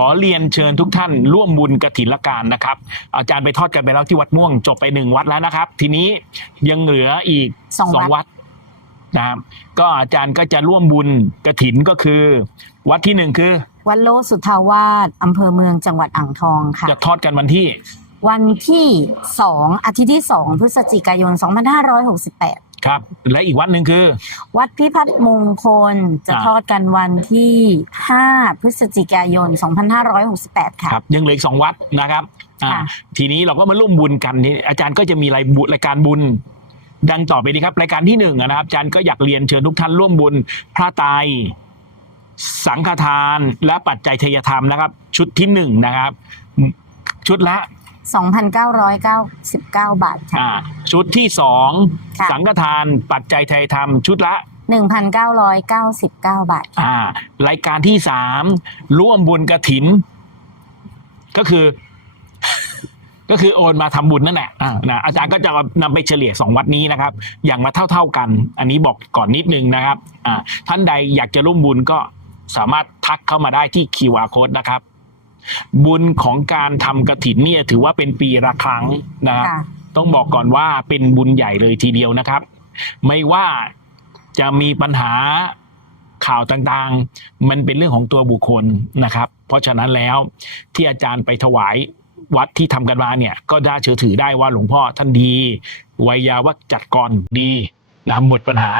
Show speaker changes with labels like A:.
A: ขอเรียนเชิญทุกท่านร่วมบุญกระถินละการนะครับ อาจารย์ไปทอดกันไปแล้วที่วัดม่วงจบไปหนึ่งวัดแล้วนะครับ ทีนี้ยังเหลืออีก
B: สองวัด
A: วัดนะครับก็อาจารย์ก็จะร่วมบุญกระถินก็คือ วัดที่หนึ่งคือ
B: วัดโลสุทธาวาสอำเภอเมืองจังหวัดอ่างทองค่ะ
A: จะทอดกันวันที่
B: วันที่ 2 อาทิตย์ที่ 2 พฤศจิกายน 2568
A: ครับ และอีกวัดหนึ่งคือ
B: วัดพิพัฒน์มงคลจะ
A: อ่า
B: ทอดกันวันที่ 5 พฤศจิกายน 2568 ค่ะ
A: ครับยังเหลืออีกสองวัดนะครับอ่า
B: ค่ะ
A: ทีนี้เราก็มาร่วมบุญกันนี่อาจารย์ก็จะมีรายบุรายการบุญ ดังต่อไปนี้ครับ รายการที่หนึ่งอะนะครับ อาจารย์ก็อยากเรียนเชิญทุกท่านร่วมบุญพระไตรสังฆทานและปัจจัยทยธรรมนะครับ ชุดที่หนึ่งนะครับ ชุดละ
B: 2,999 บาทค่ะ
A: อ่าชุดที่สอง
B: ค่ะ
A: สังฆทานปัจจัยทยธรรมชุดละ
B: 1,999 บาทค่ะ
A: อ่ารายการที่สามร่วมบุญกระถิน ก็คือ ก็คือโอนมาทำบุญนั่นแหละอ่านะอาจารย์ก็จะนำไปเฉลี่ยสองวัดนี้นะครับ อย่างมาเท่าๆกัน อันนี้บอกก่อนนิดนึงนะครับ อ่า ท่านใดอยากจะร่วมบุญก็สามารถทักเข้ามาได้ที่ QR code นะครับ บุญของการทำกระถินเนี่ยถือว่าเป็นปีละครั้งนะครับ
B: ค่ะ
A: ต้องบอกก่อนว่าเป็นบุญใหญ่เลยทีเดียวนะครับ ไม่ว่าจะมีปัญหาข่าวต่างๆ มันเป็นเรื่องของตัวบุคคลนะครับ เพราะฉะนั้นแล้วที่อาจารย์ไปถวายวัดที่ทำกันมาเนี่ย ก็ได้เชื่อถือได้ว่าหลวงพ่อท่านดีไวยาวัจจัดกรดีนะหมดปัญหา